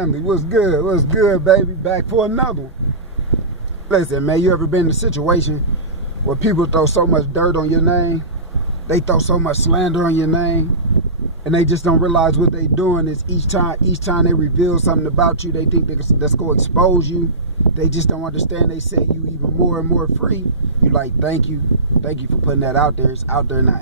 family? What's good? What's good, baby? Back for another one. Listen, man, you ever been in a situation where people throw so much dirt on your name? They throw so much slander on your name, and they just don't realize what they doing is each time they reveal something about you, they think that's going to expose you. They just don't understand. They set you even more and more free. You like, thank you for putting that out there. It's out there now,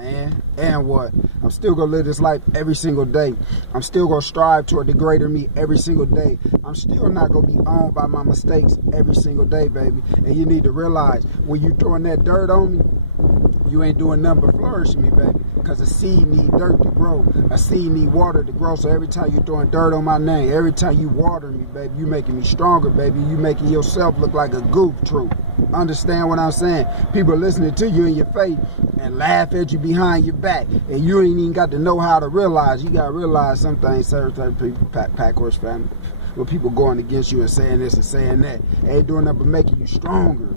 and what? I'm still gonna live this life every single day. I'm still gonna strive toward the greater me every single day. I'm still not gonna be owned by my mistakes every single day, baby. And you need to realize, when you throwing that dirt on me, you ain't doing nothing but flourishing me, baby. Because a seed need dirt to grow. A seed need water to grow. So every time you throwing dirt on my name, every time you water me, baby, you making me stronger, baby. You making yourself look like a goof troop. Understand what I'm saying? People listening to you in your face and laugh at you behind your back. And you ain't even got to know how to realize. You got to realize some things, certain people, pack horse family, when people going against you and saying this and saying that, they ain't doing nothing but making you stronger.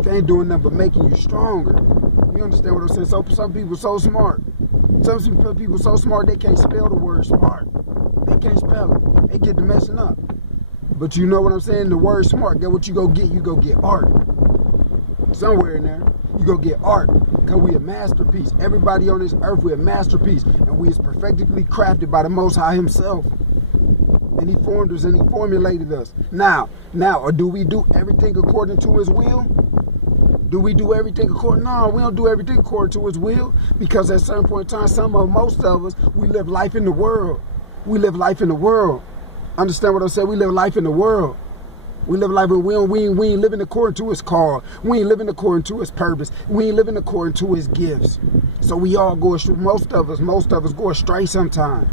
They ain't doing nothing but making you stronger. You understand what I'm saying? So some people so smart. Some people so smart they can't spell the word smart. They can't spell it. They get to messing up. But you know what I'm saying? The word smart, get what you go get? You go get art. Somewhere in there, you go get art. Because we a masterpiece. Everybody on this earth, we a masterpiece. And we is perfectly crafted by the Most High himself. And he formed us and he formulated us. Now, or do we do everything according to his will? Do we do everything according? No, we don't do everything according to his will, because at a certain point in time, most of us, we live life in the world. We live life in the world. Understand what I'm saying? We live life in the world. We live life, but we ain't living according to his call. We ain't living according to his purpose. We ain't living according to his gifts. So we all go astray. Most of us go astray sometime.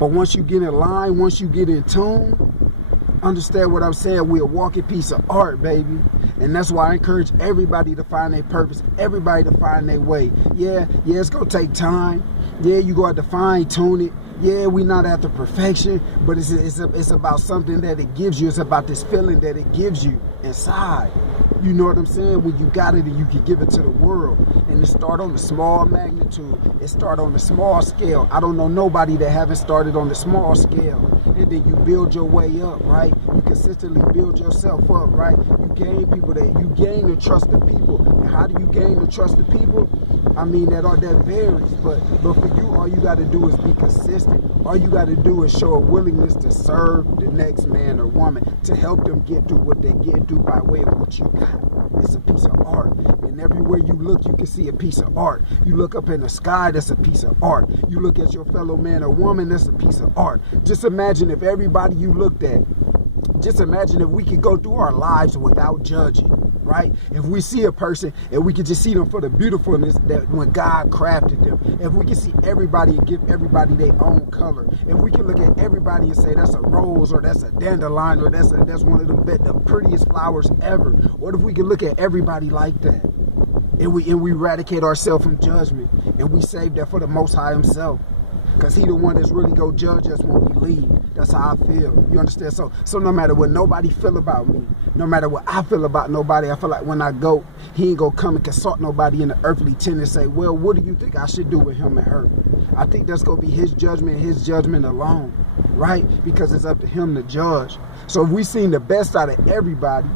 But once you get in line, once you get in tune, understand what I'm saying? We're a walking piece of art, baby. And that's why I encourage everybody to find their purpose, everybody to find their way. Yeah, it's going to take time. Yeah, you got to fine tune it. Yeah, we not after perfection, but it's about something that it gives you. It's about this feeling that it gives you inside. You know what I'm saying? When you got it and you can give it to the world. And it start on the small magnitude. It start on the small scale. I don't know nobody that haven't started on the small scale. And then you build your way up, right? You consistently build yourself up, right? You gain the trust of people. And how do you gain the trust of people? I mean, that varies. But for you, all you got to do is be consistent. All you got to do is show a willingness to serve the next man or woman, to help them get through what they get through by way of what you got. It's a piece of art. And everywhere you look, you can see a piece of art. You look up in the sky, that's a piece of art. You look at your fellow man or woman, that's a piece of art. Just imagine if everybody you looked at, just imagine if we could go through our lives without judging, right? If we see a person and we could just see them for the beautifulness that when God crafted them. If we can see everybody and give everybody their own color. If we can look at everybody and say that's a rose or that's a dandelion or that's one of the prettiest flowers ever. What if we can look at everybody like that? And we eradicate ourselves from judgment, and we save that for the Most High himself. Because he the one that's really going to judge us when we leave. That's how I feel. You understand? So no matter what nobody feel about me, no matter what I feel about nobody, I feel like when I go, he ain't going to come and consult nobody in the earthly tent and say, well, what do you think I should do with him and her? I think that's going to be his judgment alone, right? Because it's up to him to judge. So if we seen the best out of everybody,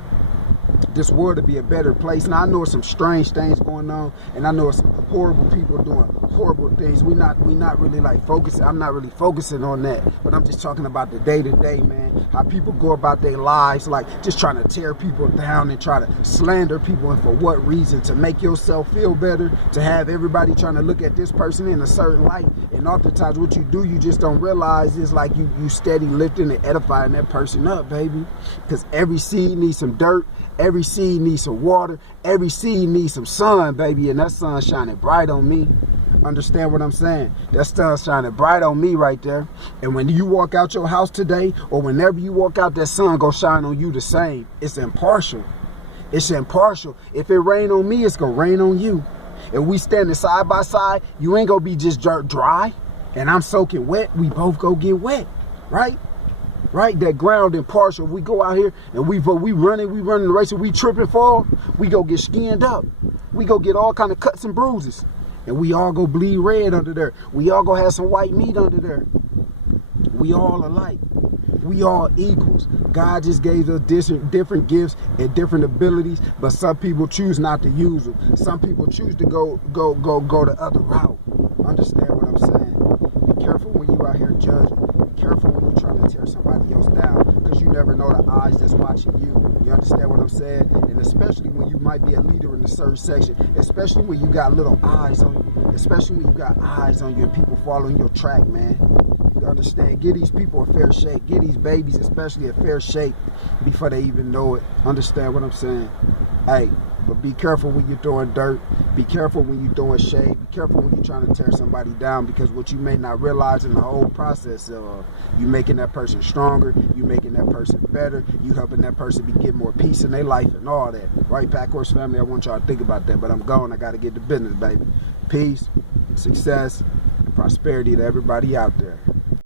this world to be a better place. Now I know some strange things going on, and I know some horrible people doing horrible things. We not really like focusing. I'm not really focusing on that, but I'm just talking about the day to day, man. How people go about their lives, like just trying to tear people down and try to slander people, and for what reason? To make yourself feel better, to have everybody trying to look at this person in a certain light. And oftentimes what you do, you just don't realize is like you steady lifting and edifying that person up, baby. Because every seed needs some dirt. Every seed needs some water. Every seed needs some sun, baby. And that sun shining bright on me. Understand what I'm saying? That sun shining bright on me right there. And when you walk out your house today, or whenever you walk out, that sun gonna shine on you the same. It's impartial. It's impartial. If it rain on me, it's gonna rain on you. If we standing side by side, you ain't gonna be just dirt dry and I'm soaking wet. We both go get wet, right? Right, that ground impartial. We go out here and we running the race, and we trip and fall, we go get skinned up. We go get all kind of cuts and bruises. And we all go bleed red under there. We all go have some white meat under there. We all alike. We all equals. God just gave us different gifts and different abilities, but some people choose not to use them. Some people choose to go the other route. Understand what I'm saying? Be careful when you out here judging. Be careful when you're trying to tear somebody else down, because you never know the eyes that's watching you. You understand what I'm saying? And especially when you might be a leader in a certain section, especially when you got little eyes on you, especially when you got eyes on you and people following your track, man. You understand? Give these people a fair shake. Give these babies especially a fair shake before they even know it. Understand what I'm saying? Hey, but be careful when you're throwing dirt. Be careful when you're throwing shade. Be careful when you're trying to tear somebody down, because what you may not realize in the whole process of you making that person stronger, you making that person better, you helping that person get more peace in their life and all that. Right, Pack Horse family? I want y'all to think about that, but I'm gone. I got to get to business, baby. Peace, success, and prosperity to everybody out there.